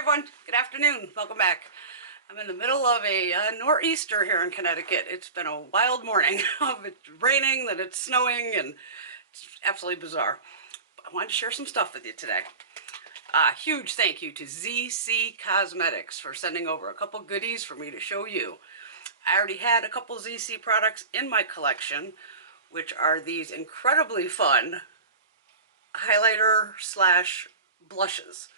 everyone, good afternoon, welcome back. I'm in the middle of a nor'easter here in Connecticut. It's been a wild morning. It's raining, then it's snowing, and it's absolutely bizarre. But I wanted to share some stuff with you today. Huge thank you to Zeesea Cosmetics for sending over a couple goodies for me to show you. I already had a couple Zeesea products in my collection, which are these incredibly fun highlighter slash blushes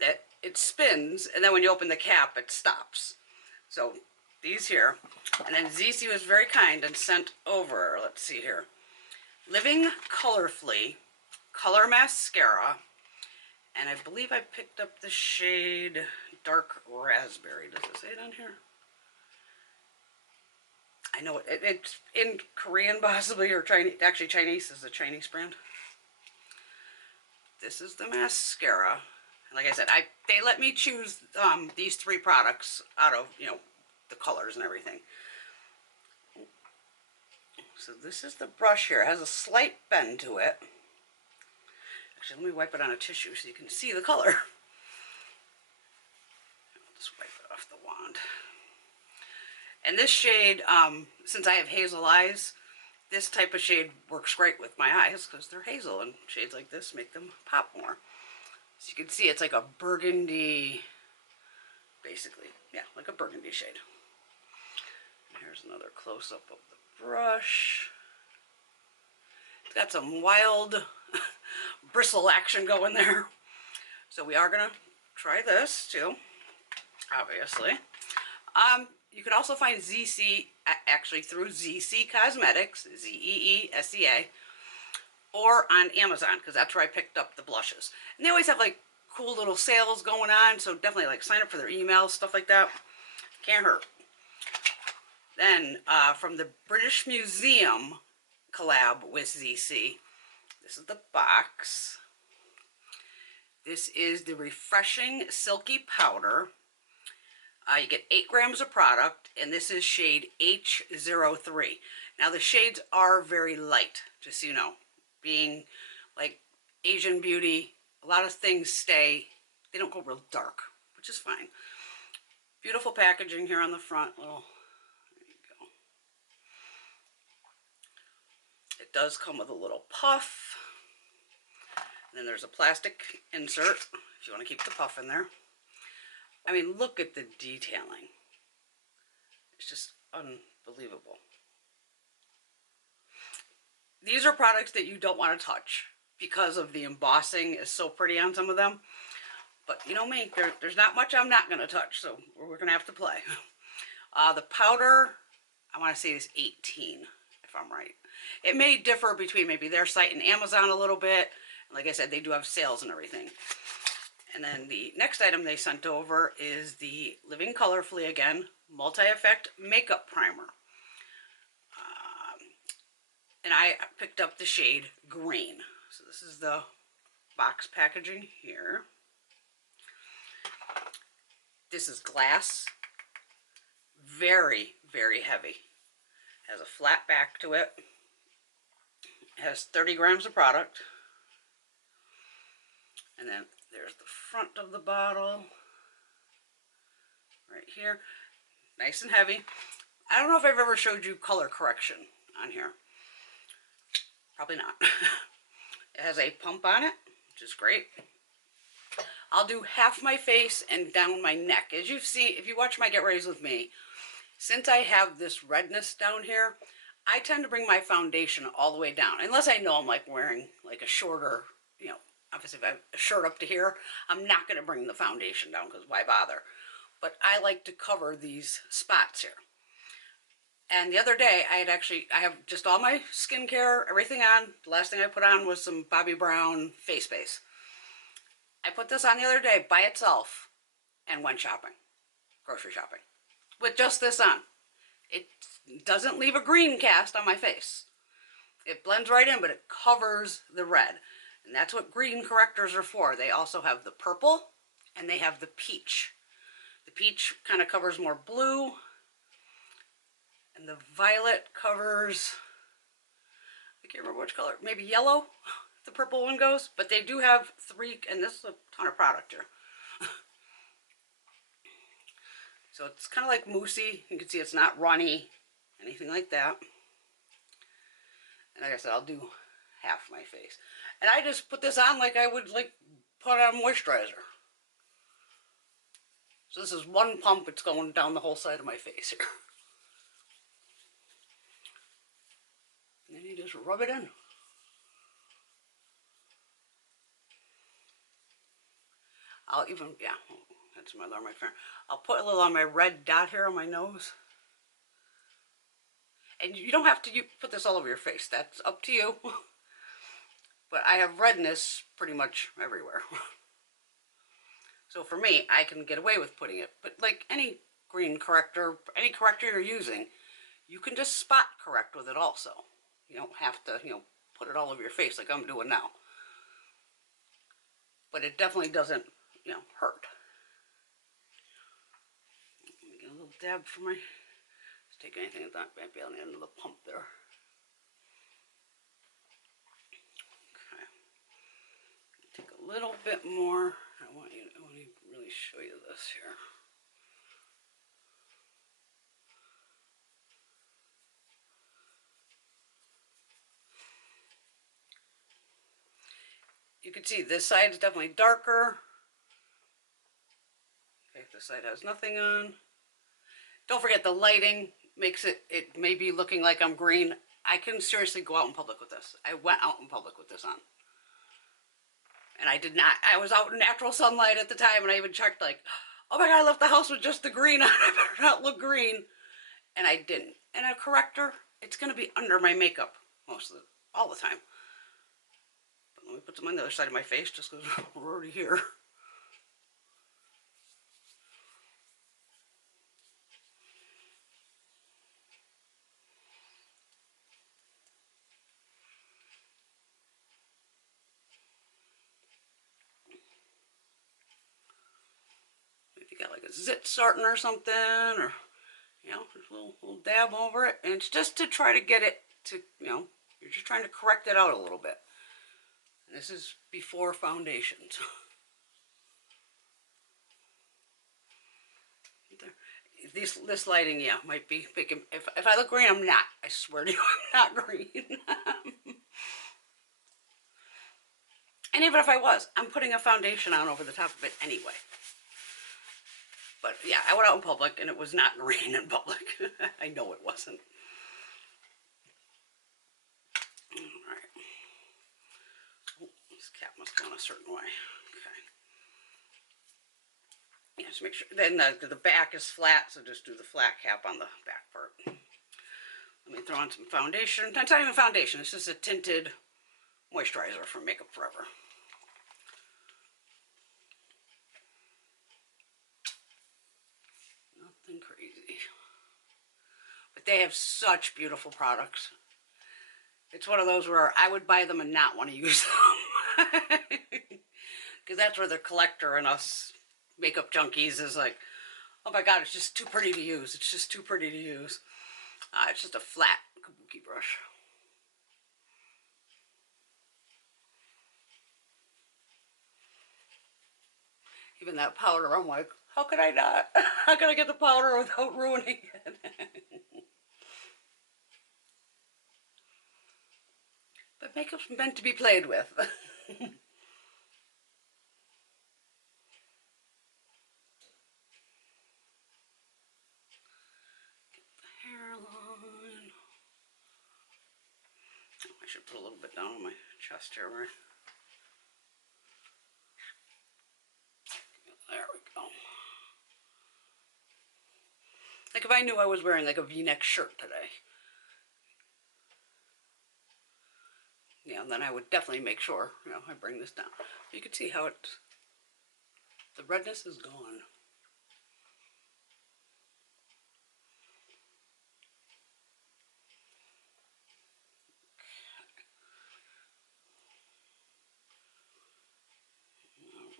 that it spins, and then when you open the cap it stops. So these here, and then Zeesea was very kind and sent over, let's see here, Living Colorfully Color Mascara, and I believe I picked up the shade Dark Raspberry. Does it say it on here? I know it's in Korean possibly, or Chinese. Actually Chinese is a Chinese brand. This is the mascara. And like I said, they let me choose these three products out of, the colors and everything. So this is the brush here. It has a slight bend to it. Actually, let me wipe it on a tissue so you can see the color. I'll just wipe it off the wand. And this shade, since I have hazel eyes, this type of shade works great with my eyes because they're hazel, and shades like this make them pop more. So you can see it's like a burgundy, basically. Yeah, like a burgundy shade. And here's another close-up of the brush. It's got some wild bristle action going there. So we are going to try this too, obviously. You can also find Zeesea, actually through Zeesea Cosmetics, Zeesea, or on Amazon, because that's where I picked up the blushes. And they always have like cool little sales going on, so definitely like sign up for their emails, stuff like that. Can't hurt. Then from the British Museum collab with Zeesea, this is the box. This is the Refreshing Silky Powder. You get 8 grams of product, and this is shade H03. Now the shades are very light, just so you know. Being like Asian beauty, a lot of things they don't go real dark, which is fine. Beautiful packaging here on the front. There you go. It does come with a little puff. And then there's a plastic insert if you want to keep the puff in there. I mean, look at the detailing. It's just unbelievable. These are products that you don't want to touch because of the embossing is so pretty on some of them. But you know me, there's not much I'm not going to touch, so we're going to have to play. The powder, I want to say is 18, if I'm right. It may differ between maybe their site and Amazon a little bit. Like I said, they do have sales and everything. And then the next item they sent over is the Living Colorfully, again, Multi-Effect Makeup Primer. And I picked up the shade Green. So this is the box packaging here. This is glass. Very, very heavy. Has a flat back to it. It has 30 grams of product. And then there's the front of the bottle. Right here. Nice and heavy. I don't know if I've ever showed you color correction on here. Probably not. It has a pump on it, which is great. I'll do half my face and down my neck. As you see, if you watch my Get Ready's with me, since I have this redness down here, I tend to bring my foundation all the way down. Unless I know I'm like wearing like a shorter, obviously if I have a shirt up to here, I'm not going to bring the foundation down because why bother? But I like to cover these spots here. And the other day, I have just all my skincare, everything on. The last thing I put on was some Bobbi Brown face base. I put this on the other day by itself and went shopping, grocery shopping, with just this on. It doesn't leave a green cast on my face. It blends right in, but it covers the red. And that's what green correctors are for. They also have the purple and they have the peach. The peach kind of covers more blue. And the violet covers, I can't remember which color, maybe yellow, the purple one goes. But they do have 3, and this is a ton of product here. So it's kind of like moussey. You can see it's not runny, anything like that. And like I said, I'll do half my face. And I just put this on like I would like put on moisturizer. So this is one pump, it's going down the whole side of my face here. And then you just rub it in. I'll even, yeah, that's my alarm, my friend. I'll put a little on my red dot here on my nose. And you don't have to put this all over your face. That's up to you. But I have redness pretty much everywhere. So for me, I can get away with putting it. But like any green corrector, any corrector you're using, you can just spot correct with it also. You don't have to, put it all over your face like I'm doing now. But it definitely doesn't, hurt. Let me get a little dab for my, let's take anything that might be on the end of the pump there. Okay. Take a little bit more. I want to really show you this here. You can see this side is definitely darker. Okay, this side has nothing on. Don't forget the lighting makes it may be looking like I'm green. I can seriously go out in public with this. I went out in public with this on. And I did not, I was out in natural sunlight at the time and I even checked like, oh my God, I left the house with just the green on. I better not look green. And I didn't. And a corrector, it's going to be under my makeup all the time. But let me put some on the other side of my face just because we're already here. If you got like a zit starting or something, or just a little dab over it, and it's just to try to get it to, you're just trying to correct it out a little bit. And this is before foundations. This lighting, yeah, might be picking. If I look green, I'm not. I swear to you, I'm not green. And even if I was, I'm putting a foundation on over the top of it anyway. But yeah, I went out in public and it was not green in public. I know it wasn't. Alright. Oh, this cap must go in a certain way. Okay. Yeah, just make sure. Then the back is flat, so just do the flat cap on the back part. Let me throw on some foundation. It's not even foundation, it's just a tinted moisturizer from Makeup Forever. Nothing crazy. But they have such beautiful products. It's one of those where I would buy them and not want to use them. Because that's where the collector and us makeup junkies is like, oh my God, it's just too pretty to use. It's just too pretty to use. It's just a flat kabuki brush. Even that powder, I'm like, how could I not? How can I get the powder without ruining it? But makeup's meant to be played with. Get the hairline. Oh, I should put a little bit down on my chest here, right? There we go. Like if I knew I was wearing like a V-neck shirt today. Yeah, then I would definitely make sure, I bring this down. You can see how the redness is gone.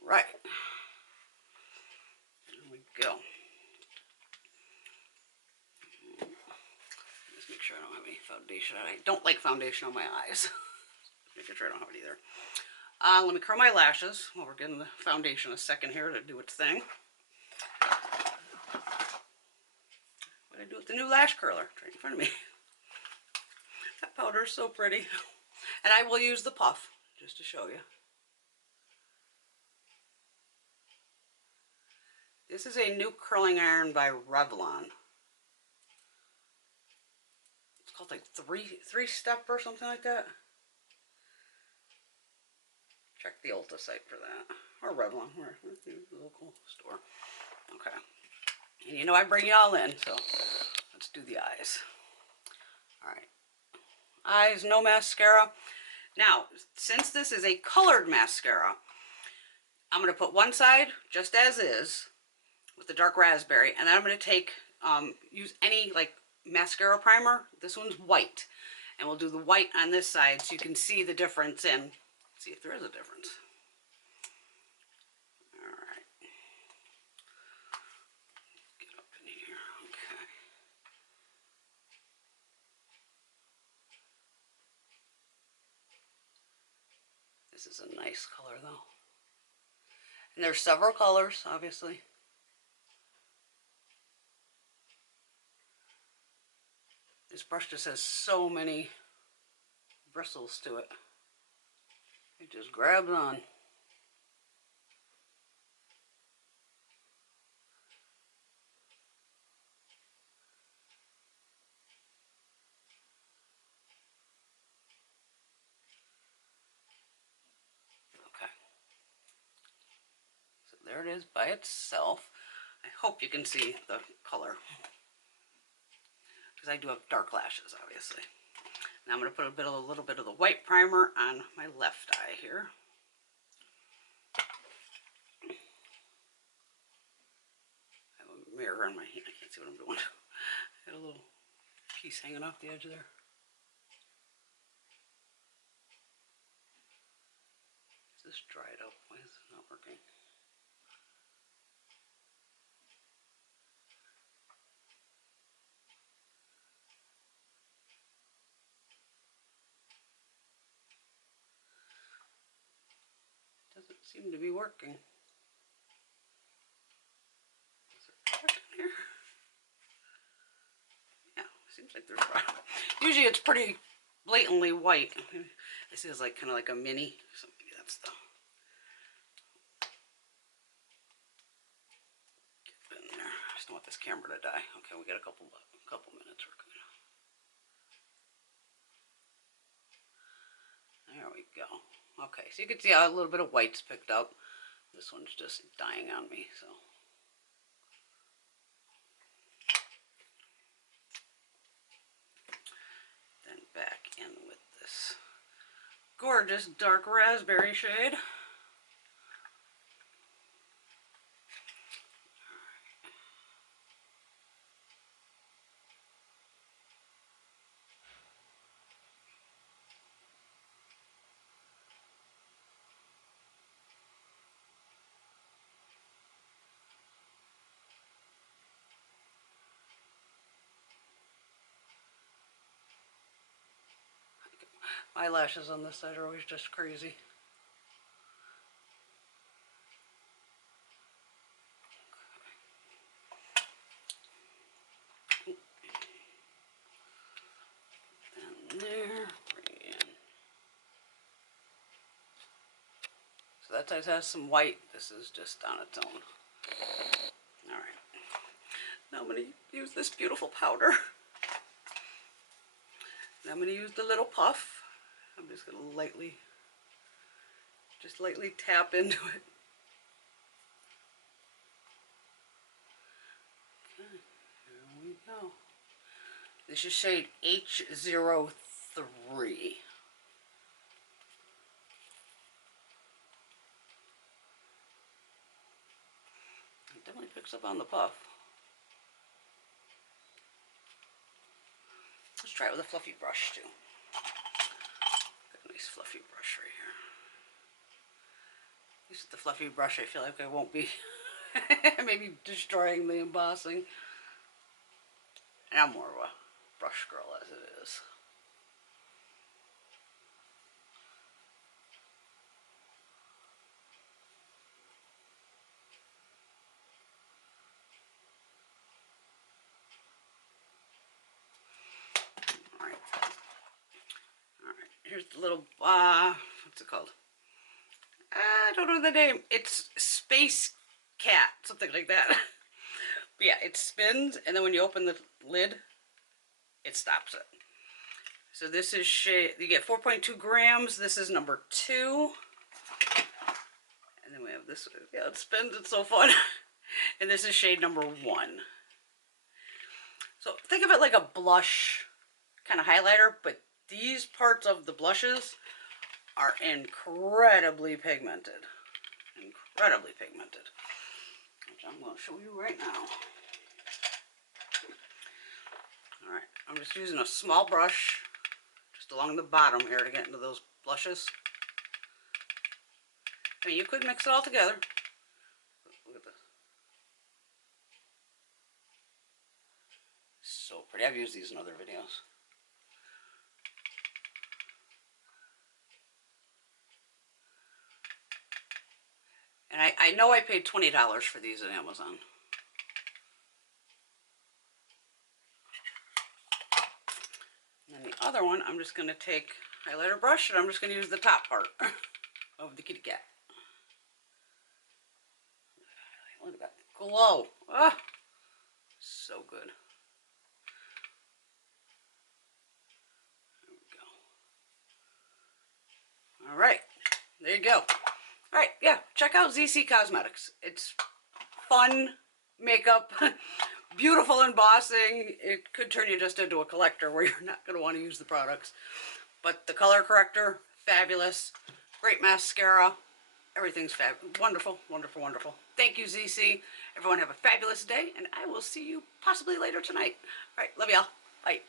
All right. There we go. Just make sure I don't have any foundation. I don't like foundation on my eyes. Making sure I don't have it either. Let me curl my lashes. Well, we're getting the foundation a second here to do its thing. I do with the new lash curler. It's right in front of me. That powder is so pretty. And I will use the puff just to show you. This is a new curling iron by Revlon. It's called like three step or something like that. Check the Ulta site for that. Or Revlon, or the local store. Okay. And you know I bring you all in, so let's do the eyes. Alright. Eyes, no mascara. Now, since this is a colored mascara, I'm going to put one side just as is with the dark raspberry, and then I'm going to take, use any like mascara primer. This one's white, and we'll do the white on this side so you can see the difference and see if there is a difference. Alright. Get up in here. Okay. This is a nice color though. And there's several colors, obviously. This brush just has so many bristles to it. It just grabs on. Okay. So there it is by itself. I hope you can see the color, because I do have dark lashes, obviously. Now I'm going to put a little bit of the white primer on my left eye here. I have a mirror on my hand. I can't see what I'm doing. I got a little piece hanging off the edge there. Is this dried up? Why is it not working? Doesn't seem to be working. Is there product in here? Yeah, seems like there's product. Usually it's pretty blatantly white. This is like kind of like a mini. So maybe that's the. Get in there. I just don't want this camera to die. Okay, we got a couple minutes. We're good. There we go. Okay, so you can see how a little bit of white's picked up. This one's just dying on me, so. Then back in with this gorgeous dark raspberry shade. My lashes on this side are always just crazy. And there, bring it in. So that side has some white. This is just on its own. Alright. Now I'm going to use this beautiful powder. Now I'm going to use the little puff. I'm just going to lightly tap into it. Okay, here we go. This is shade H03. It definitely picks up on the puff. Let's try it with a fluffy brush too. Got a nice fluffy brush right here. At least with the fluffy brush I feel like I won't be maybe destroying the embossing. And I'm more of a brush girl as it is. little, what's it called? I don't know the name. It's Space Cat, something like that. But yeah, it spins, and then when you open the lid, it stops it. So this is shade, you get 4.2 grams. This is number 2. And then we have this, yeah, it spins, it's so fun. And this is shade number 1. So think of it like a blush kind of highlighter, but these parts of the blushes are incredibly pigmented. Incredibly pigmented. Which I'm going to show you right now. Alright, I'm just using a small brush just along the bottom here to get into those blushes. I mean, you could mix it all together. Look at this. So pretty. I've used these in other videos. And I know I paid $20 for these at Amazon. And then the other one, I'm just going to take highlighter brush and I'm just going to use the top part of the kitty cat. Look at that glow. Ah, so good. There we go. All right, there you go. All right, yeah, check out Zeesea Cosmetics. It's fun makeup, beautiful embossing. It could turn you just into a collector where you're not going to want to use the products. But the color corrector, fabulous. Great mascara. Everything's wonderful, wonderful, wonderful. Thank you, Zeesea. Everyone have a fabulous day, and I will see you possibly later tonight. All right, love y'all. Bye.